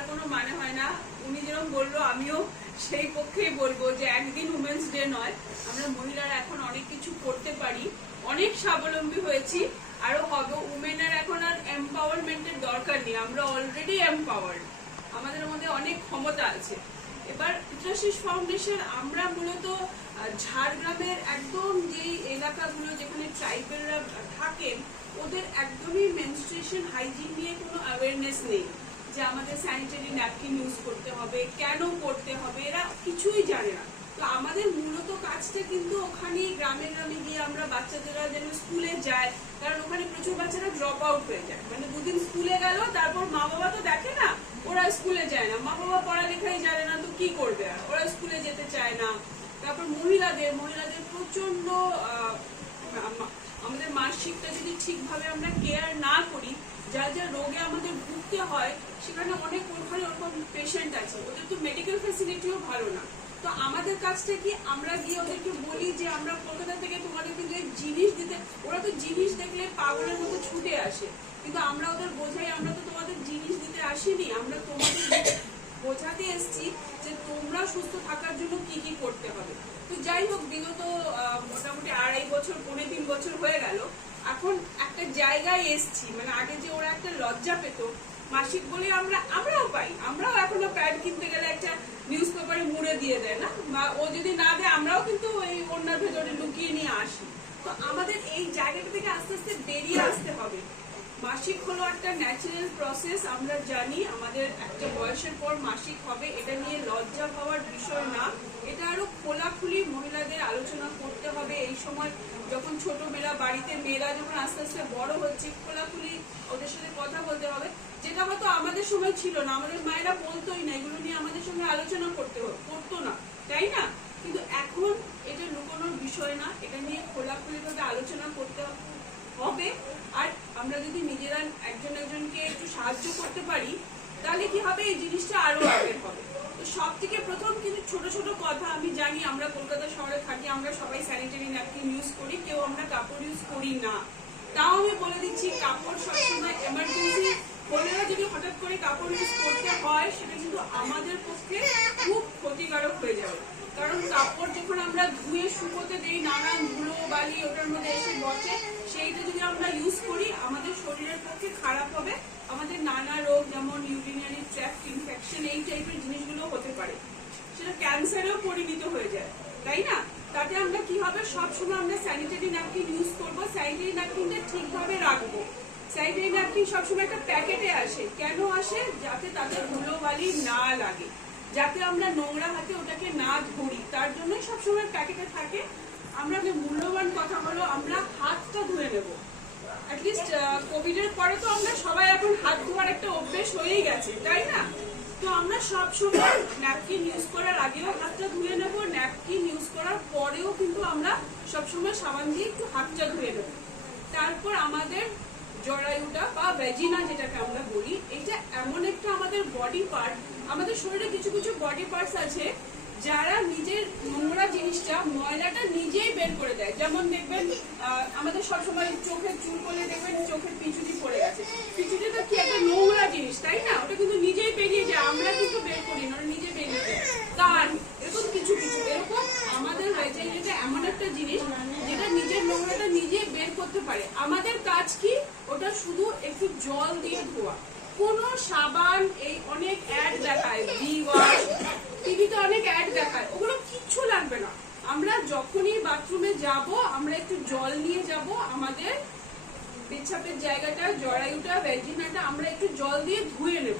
তার কোনো মানে হয় না। উনি যেরকম বলল, আমিও সেই পক্ষেই বলব যে একদিন উমেন্স ডে নয়, আমরা মহিলারা এখন অনেক কিছু করতে পারি। অনেক স্বাবলম্বী হয়েছি, আরও হবে। উমেনের এখন আর এম্পাওয়ারমেন্টের দরকার নেই, আমরা অলরেডি এম্পাওয়ার্ড আমাদের মধ্যে অনেক ক্ষমতা আছে। এবার চিত্রাশিস ফাউন্ডেশন আমরা মূলত ঝাড়গ্রামের একদম যেই এলাকাগুলো যেখানে ট্রাইবেলরা থাকেন, ওদের একদমই মেনস্ট্রেশন হাইজিন নিয়ে কোনো অ্যাওয়ারনেস নেই। যে আমাদের স্যানিটারি ন্যাপকিন ইউজ করতে হবে, কেন করতে হবে, এরা কিছুই জানে না। তো আমাদের মূলত কাজটা কিন্তু ওখানে গ্রামে গ্রামে গিয়ে আমরা বাচ্চাদেরা যেন স্কুলে যায়, কারণ ওখানে প্রচুর বাচ্চারা ড্রপ আউট হয়ে যায়। মানে দুদিন স্কুলে গেল, তারপর মা বাবা তো দেখে না, ওরা স্কুলে যায় না। মা বাবা পড়ালেখাই জানে না, তো কি করবে আর? ওরা স্কুলে যেতে চায় না। তারপর মহিলাদের মহিলাদের প্রচণ্ড আমাদের মাসিকটা যদি ঠিকভাবে আমরা কেয়ার না করি যা যা রোগে আমাদের ভুগতে হয়, সেখানে অনেক ওখানে ওরকম পেশেন্ট আছে। ওদের তো মেডিকেল ফ্যাসিলিটিও ভালো না। তো আমাদের কাজটা কি? আমরা গিয়ে ওদেরকে বলি যে, আমরা কলকাতা থেকে তোমাদের কিন্তু জিনিস দিতে, ওরা তো জিনিস দেখলে পাগলের মতো ছুটে আসে। কিন্তু আমরা ওদের বোঝাই, আমরা তো তোমাদের জিনিস দিতে আসিনি। আমরা তোমাদের বোঝাতে এসেছি যে তোমরা সুস্থ থাকার জন্য কি কি করতে হবে। তো যাই হোক, বিগত মোটামুটি আড়াই বছর পনেরো তিন বছর হয়ে গেল। এখন জায়গায় এসছি মানে আগে যে ওরা একটা লজ্জা পেত, মাসিক বলে আমরা, আমরাও পাই, আমরাও এখনও প্যাড কিনতে গেলে একটা নিউজ পেপারে মুড়ে দিয়ে দেয় না? বা ও যদি না দেয়, আমরাও কিন্তু ওই অন্যের ভেতরে লুকিয়ে নিয়ে আসি। তো আমাদের এই জায়গাটা থেকে আস্তে আস্তে বেরিয়ে আসতে হবে। মাসিক হলো একটা ন্যাচারাল প্রসেস আমরা জানি আমাদের একটা বয়সের পর মাসিক হবে, এটা নিয়ে লজ্জা পাওয়ার বিষয় না। এটা আরও খোলাখুলি মহিলাদের আলোচনা করতে হবে। এই সময় যখন ছোট বাড়িতে মেয়েরা যখন আস্তে আস্তে বড় হচ্ছে, খোলাখুলি ওদের সাথে কথা বলতে হবে, যেটা হয়তো আমাদের সময় ছিল না। আমাদের মায়েরা বলতোই না, এগুলো নিয়ে আমাদের সঙ্গে আলোচনা করতে করতো না, তাই না? কিন্তু এখন এটা লুকোনোর বিষয় না, এটা নিয়ে খোলাখুলি ভাবে আলোচনা করতে হবে। আর আমরা যদি নিজেরা একজন একজনকে একটু সাহায্য করতে পারি, তাহলে কি হবে? এই জিনিসটা আরও আগের হবে। তো সব থেকে প্রথম কিছু ছোট ছোট কথা আমি জানি, আমরা কলকাতা শহরে থাকি, আমরা সবাই স্যানিটারি ন্যাপকিন ইউজ করি, কেউ আমরা কাপড় ইউজ করি না। তাও আমি বলে দিচ্ছি, কাপড় সবসময় এমার্জেন্সি হলেও যদি হঠাৎ করে কাপড় ইউজ করতে হয়, সেটা কিন্তু আমাদের পক্ষে খুব ক্ষতিকারক হয়ে যাবে। কারণ কাপড় যখন আমরা ধুয়ে শুকোতে দেই নানান ধুলো, বালি, ওটার মধ্যে এসে বসে, সেইটা যদি আমরা ইউজ করি, আমাদের শরীরের পক্ষে খারাপ হবে। আমাদের নানা রোগ, যেমন ইউরিনারি ট্র্যাক্ট ইনফেকশন এই টাইপের জিনিসগুলো হতে পারে সেটা ক্যান্সারেও পরিণত হয়ে যায় তাই না তাতে আমরা কি হবে সবসময় আমরা স্যানিটারি ন্যাপকিন ইউজ করব স্যানিটারি ন্যাপকিনটা ঠিকভাবে রাখব স্যানিটারি সবসময় একটা প্যাকেটে আসে। কেন আসে? যাতে তাদের ধুলোবালি না লাগে। যাতে আমরা নোংরা হাতে ওটাকে না ধরি। তার জন্যই সবসময় প্যাকেটে থাকে। আমরা যে মূল্যবান কথা হলো আমরা হাতটা ধুয়ে নেব। অ্যাটলিস্ট কোভিড এর পরে তো আমরা সবাই এখন হাত ধোয়ার একটা অভ্যেস হয়েই গেছে, তাই না? তো আমরা সব সময় ন্যাপকিন ইউজ করার আগেও হাতটা ধুয়ে নেব। ন্যাপকিন ইউজ করার পরেও কিন্তু আমরা সবসময় সাবান দিয়ে একটু হাতটা ধুয়ে নেব। তারপর আমাদের জরায়ুটা বা ভেজিনা যেটাকে আমরা বলি, এটা এমন একটা আমাদের বডি পার্ট আমাদের শরীরে কিছু কিছু বডি পার্টস আছে যারা নিজের নোংরা জিনিসটা, ময়লাটা নিজেই বের করে দেয়। যেমন দেখবেন আমাদের সবসময় চোখের চুল করলে দেখবেন চোখের পিছুটি পড়ে গেছে। পিছুটিটা কি একটা নোংরা জিনিস, তাই না? ওটা কিন্তু নিজেই বেরিয়ে যায়, আমরা কিন্তু বের করি না, ওটা নিজে বেরিয়ে যায়। কান এরকম কিছু কিছু, এরকম আমাদের যেটা এমন একটা জিনিস যেটা নিজের নোংরাটা নিজে বের করতে পারে। আমাদের কাজ কি? ওটা শুধু একটু জল দিয়ে ধোয়া। কোনো সাবান, এই অনেক অ্যাড দেখায় বি ওয়াশ টিভিতে অনেক অ্যাড দেখায়। ওগুলো কিচ্ছু লাগবে না। আমরা যখনই বাথরুমে যাব, আমরা একটু জল নিয়ে যাব, আমাদের পেচ্ছাপের জায়গাটা, জরায়ুটা ভ্যাজিনাটা আমরা একটু জল দিয়ে ধুয়ে নেব।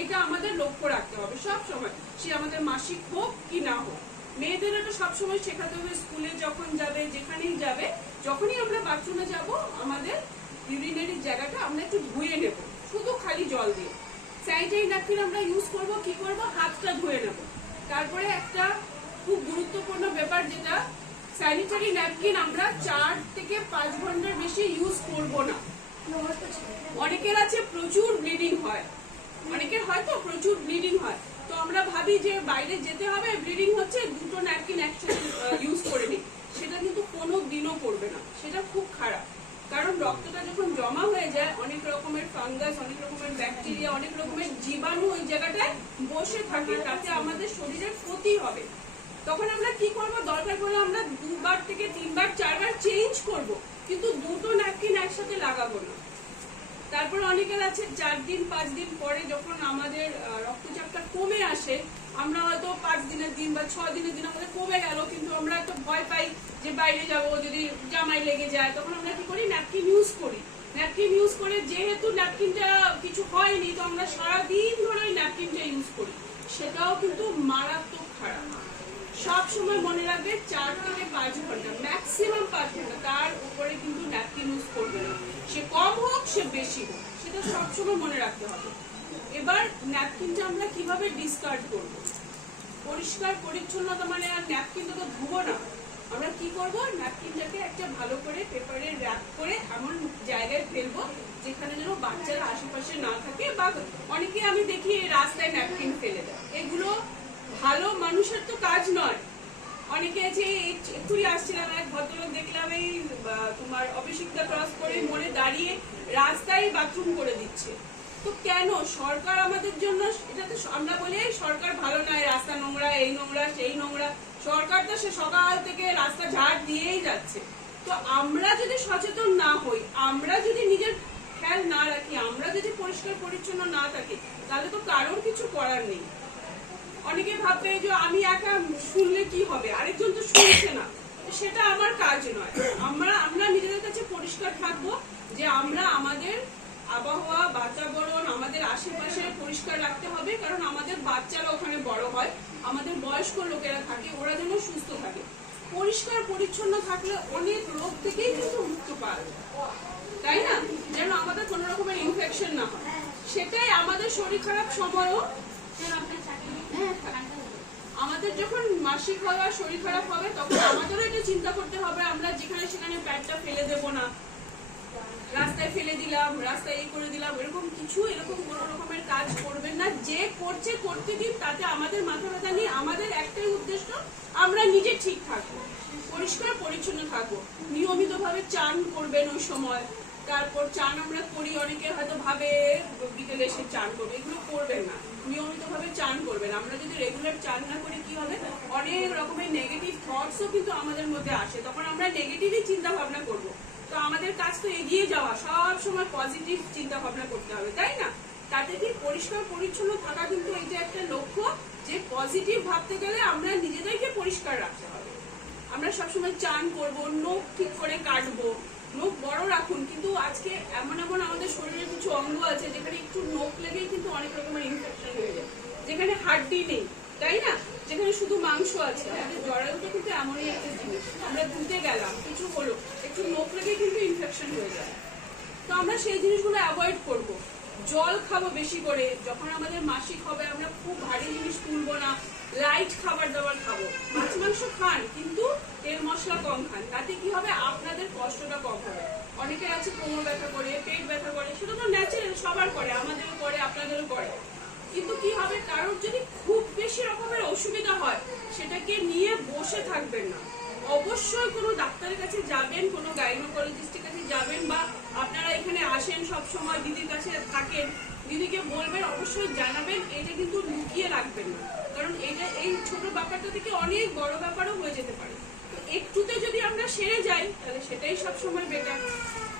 এটা আমাদের লক্ষ্য রাখতে হবে সব সময়। সে আমাদের মাসিক হোক কি না হোক। মেয়েদের এটা সবসময় শেখাতে হবে, স্কুলে যখন যাবে, যেখানেই যাবে, যখনই আমরা বাথরুমে যাব, আমাদের ইউরিনারি জায়গাটা আমরা একটু ধুয়ে নেব। শুধু খালি জল দিয়ে। স্যানিটারি ন্যাপকিন আমরা ইউজ করব, কি করব? হাতটা ধুয়ে নেব। তারপরে একটা খুব গুরুত্বপূর্ণ ব্যাপার যেটা, স্যানিটারি ন্যাপকিন আমরা চার থেকে পাঁচ ঘণ্টার বেশি ইউজ করব না। অনেকের আছে প্রচুর ব্লিডিং হয়। অনেকের হয়তো প্রচুর ব্লিডিং হয়। তো আমরা ভাবি যে বাইরে যেতে হবে, ব্লিডিং হচ্ছে দুটো ন্যাপকিন একসাথে ইউজ করে নিই। সেটা কিন্তু কোনো দিনও করবে না। সেটা খুব খারাপ। কারণ রক্তটা যখন জমা হয়ে যায় অনেক রকমের ফাঙ্গাস, অনেক রকমের ব্যাকটেরিয়া, অনেক রকমের জীবাণু ওই জায়গাটায় বসে থাকে, তাতে আমাদের শরীরের ক্ষতি হবে। তখন আমরা কি করব? দরকার পড়লে আমরা দুবার থেকে তিনবার, চারবার চেঞ্জ করব। কিন্তু দুটো ন্যাপকিন একসাথে লাগাবো না। তারপর অনেকের আছে, চার দিন, পাঁচ দিন পরে যখন আমাদের রক্তচাপটা কমে আসে, আমরা হয়তো পাঁচ দিনের দিন বা ছ দিনের দিন আমাদের কমে গেল, কিন্তু আমরা একটা ভয় পাই যে বাইরে যাব, যদি জামাই লেগে যায়, তখন আমরা কি করি? ন্যাপকিন ইউজ করি। ন্যাপকিন ইউজ করে, যেহেতু ন্যাপকিনটা কিছু হয়নি, তো আমরা সারাদিন ধরে ওই ন্যাপকিনটা ইউজ করি, সেটাও কিন্তু মারাত্মক খারাপ। সব সময় মনে রাখবে চার থেকে পাঁচ ঘণ্টা ম্যাক্সিমাম পাঁচ ঘণ্টা, তার উপরে কিন্তু ন্যাপকিন ইউজ করবে না। সে কম হোক, সে বেশি হোক, সেটা সব সময় মনে রাখতে হবে। এবার ন্যাপকিনটা আমরা কীভাবে ডিসকার্ড করব? পরিষ্কার, পরিচ্ছন্নতা মানে আর ন্যাপকিনটা তো ধুবো না। আমরা কি করব? ন্যাপকিনটাকে একটা ভালো করে পেপারে র্যাপ করে এমন জায়গায় ফেলব যেখানে যেন বাচ্চারা আশেপাশে না থাকে বা অনেকে আমি দেখি রাস্তায় ন্যাপকিন ফেলে দেয়। এগুলো ভালো মানুষের তো কাজ নয়। অনেকে আছে এক্ষুনি আসছিলাম। এক ভদ্রলোক দেখলাম এই তোমার অভিষিক্তা ক্রস করে মোড়ে দাঁড়িয়ে রাস্তায় বাথরুম করে দিচ্ছে। তো কেন? সরকার আমাদের জন্য, এটা তো আমরা বলি সরকার ভালো নয় রাস্তা নোংরা, এই নোংরা, সেই নোংরা। সরকার তো সে সকাল থেকে রাস্তা ঝাড় দিয়েই যাচ্ছে। তো আমরা যদি সচেতন না হই, আমরা যদি নিজের খেয়াল না রাখি, আমরা যদি পরিষ্কার পরিচ্ছন্ন না থাকি, তাহলে তো কারোর কিছু করার নেই। অনেকে ভাববে যে আমি একা শুনলে কি হবে? আরেকজন তো শুনছে না। সেটা আমার কাজ নয়। আমরা আমরা নিজেদের কাছে পরিষ্কার থাকব যে আমরা আমাদের আবহাওয়া বাতাবরণ আমাদের আশেপাশে পরিষ্কার রাখতে হবে কারণ আমাদের বাচ্চারা ওখানে বড় হয় আমাদের বয়স্ক লোকেরা থাকে ওরা যেন সুস্থ থাকে। পরিষ্কার পরিচ্ছন্ন থাকলে অনেক রোগ থেকেই কিন্তু মুক্তি পাওয়া যায়। তাই না? যেন আমাদের কোনো রকমের ইনফেকশন না হয়। সেটাই আমাদের শরীর খারাপ সময়ও আমাদের যখন মাসিক হবে আর শরীর খারাপ হবে তখন আমাদেরও এটা চিন্তা করতে হবে আমরা যেখানে সেখানে প্যাডটা ফেলে দেব না। রাস্তায় ফেলে দিলাম, রাস্তায় এই করে দিলাম, এরকম কিছু, এরকম কোনো রকমের কাজ করবেন না। যে করছে করতে দিন তাতে আমাদের মাথা ব্যথা নেই। আমাদের একটাই উদ্দেশ্য, আমরা নিজে ঠিক থাকব, পরিষ্কার পরিচ্ছন্ন থাকব। নিয়মিতভাবে চান করবেন ওই সময়। তারপর চান আমরা করি, অনেকে হয়তো ভাবে বিকেলে এসে চান করবে, এগুলো করবেন না। নিয়মিতভাবে চান করবেন। আমরা যদি রেগুলার চান না করি, কি হবে? অনেক রকমের নেগেটিভ থটসও কিন্তু আমাদের মধ্যে আসে। তখন আমরা নেগেটিভই চিন্তা ভাবনা করব। তো আমাদের কাজ তো এগিয়ে যাওয়া। সব সময় পজিটিভ চিন্তা ভাবনা করতে হবে, তাই না? তাতে কি পরিষ্কার পরিচ্ছন্ন থাকা কিন্তু এটা একটা লক্ষ্য যে পজিটিভ ভাবতে গেলে আমরা নিজেদেরকে পরিষ্কার রাখতে হবে। আমরা সবসময় চান করব, নখ ঠিক করে কাটবো, নখ বড় রাখুন, কিন্তু আজকে এমন এমন আমাদের শরীরে কিছু অঙ্গ আছে যেখানে একটু নখ লেগেই কিন্তু অনেক রকমের ইনফেকশন হয়ে যায়, যেখানে হাড্ডি নেই, তাই না? যেখানে শুধু মাংস আছে, আমাদের কিন্তু এমনই একটা জিনিস। আমরা ধুতে গেলাম, কিছু হলো, একটু নখ লেগেই কিন্তু ইনফেকশন হয়ে যায়। তো আমরা সেই জিনিসগুলো অ্যাভয়েড করব। জল খাব বেশি করে, যখন আমাদের মাসিক হবে, আমরা খুব ভারী জিনিস তুলবো না লাইট খাবার দাবার খাব। মাছ মাংস খান, কিন্তু তেল মশলা কম খান, তাতে কি হবে? আপনাদের কষ্টটা কম হবে। অনেকের আছে কোমর ব্যথা করে, পেট ব্যথা করে, সেটা তো ন্যাচারাল সবার করে, আমাদেরও করে, আপনাদেরও করে। কিন্তু কি হবে? কারোর যদি খুব বেশি রকমের অসুবিধা হয়, সেটাকে নিয়ে বসে থাকবেন না। অবশ্যই কোনো ডাক্তারের কাছে যাবেন, কোনো গাইনোকোলজিস্টের কাছে যাবেন বা আপনারা এখানে আসেন, সব সময় দিদির কাছে থাকেন, দিদিকে বলবেন, অবশ্যই জানাবেন, এটা কিন্তু লুকিয়ে রাখবেন না। কারণ এটা এই ছোট ব্যাপারটা থেকে অনেক বড় ব্যাপারও হয়ে যেতে পারে। তো একটুতে যদি আমরা সেরে যাই, তাহলে সেটাই সব সময় বেটার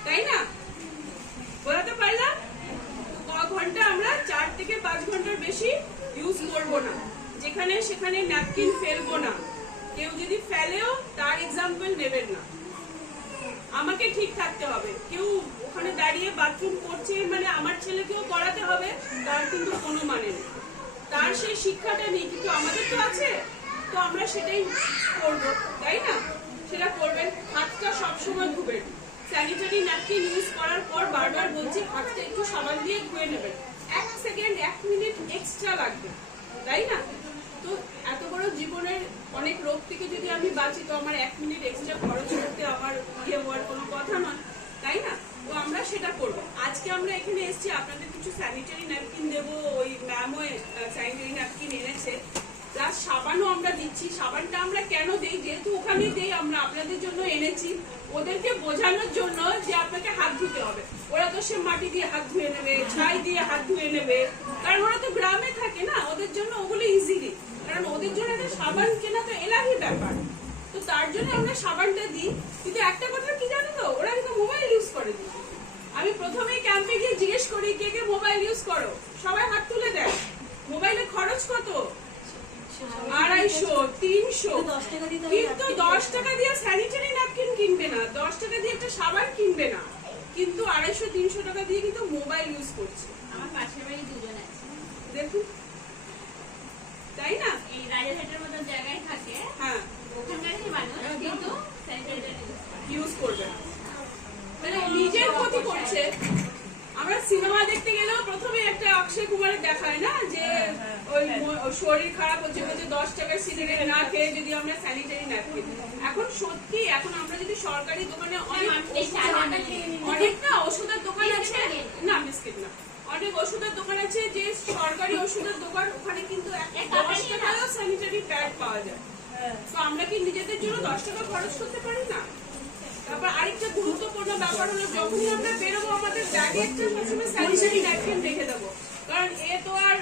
তাই না? বলাতে পারলাম? ক ঘণ্টা আমরা, চার থেকে পাঁচ ঘণ্টার বেশি ইউজ করব না। যেখানে সেখানে ন্যাপকিন ফেলব না। কেউ যদি ফেলেও তার এক্সাম্পল নেবেন না। আমাকে ঠিক থাকতে হবে। কেউ ওখানে দাঁড়িয়ে বাথরুম করছে মানে আমার ছেলেকেও করাতে হবে, তার কিন্তু কোনো মানে নেই। তার সেই শিক্ষাটা নেই, কিন্তু আমাদের তো আছে। তো আমরা সেটাই করব, তাই না? সেটা করবেন। হাতটা সবসময় ধুবেন। স্যানিটারি ন্যাপকিন ইউজ করার পর বারবার বলছি, হাতটা একটু সাবান দিয়ে ধুয়ে নেবেন। এক সেকেন্ড এক মিনিট এক্সট্রা লাগবে। সাবানটা আমরা কেন দিই? যেহেতু ওখানে দেই, আমরা আপনাদের জন্য এনেছি। ওদেরকে বোঝানোর জন্য যে আপনাকে হাত ধুতে হবে। ওরা তো সে মাটি দিয়ে হাত ধুয়ে নেবে, ছাই দিয়ে হাত ধুয়ে নেবে। কারণ ওরা তো গ্রামে থাকে না, ওদের জন্য ওগুলো ইজিলি কারণ ওদের জন্য একটা সাবান কেনা তো এলাহি ব্যাপার। তো তার জন্য আমরা সাবানটা দিই। কিন্তু একটা কথা কি জানো তো? ওরা কিন্তু মোবাইল ইউজ করে আমি প্রথমেই ক্যাম্পে গিয়ে জিজ্ঞেস করি, কে কে তিনশো দশ টাকা দিয়ে কিন্তু দশ টাকা দিয়ে স্যানিটারি ন্যাপকিন কিনবে না দশ টাকা দিয়ে একটা সাবান কিনবে না। কিন্তু আড়াইশো তিনশো টাকা দিয়ে কিন্তু মোবাইল ইউজ করছে। আমার পাশের বাড়ি দুজন আছে। দেখুন। তাই না? এই রাজারহাটের মতো জায়গায় থাকে হ্যাঁ ওখানকারই মানুষ কিন্তু স্যানিটাইজার ইউজ করবে না। মানে নিজের ক্ষতি করছে আমরা সিনেমা দেখতে গেলেও প্রথমে একটা অক্ষয় কুমারের দেখায় না যে ওই ম- ওই শরীর খারাপ হচ্ছে বলছে দশ টাকার সিগারেট না খেয়ে যদি আমরা স্যানিটারি ন্যাপকিন এখন সত্যি এখন আমরা যদি সরকারি দোকানে অনেক না ওষুধের দোকান আছে। না বিস্কিট না। অনেক ওষুধের দোকান আছে যে সরকারি ওষুধের দোকান ওখানে কিন্তু দশ নিয়ে স্যানিটারি প্যাড পাওয়া যায়। হ্যাঁ। তো আমরা কি নিজেদের জন্য দশ টাকা খরচ করতে পারি না? তারপর আরেকটা গুরুত্বপূর্ণ ব্যাপার হলো যখনই আমরা বেরোবো আমাদের ব্যাগে একটা সবসময় স্যানিটারি ন্যাপকিন রেখে দেবো। কারণ এ তো আর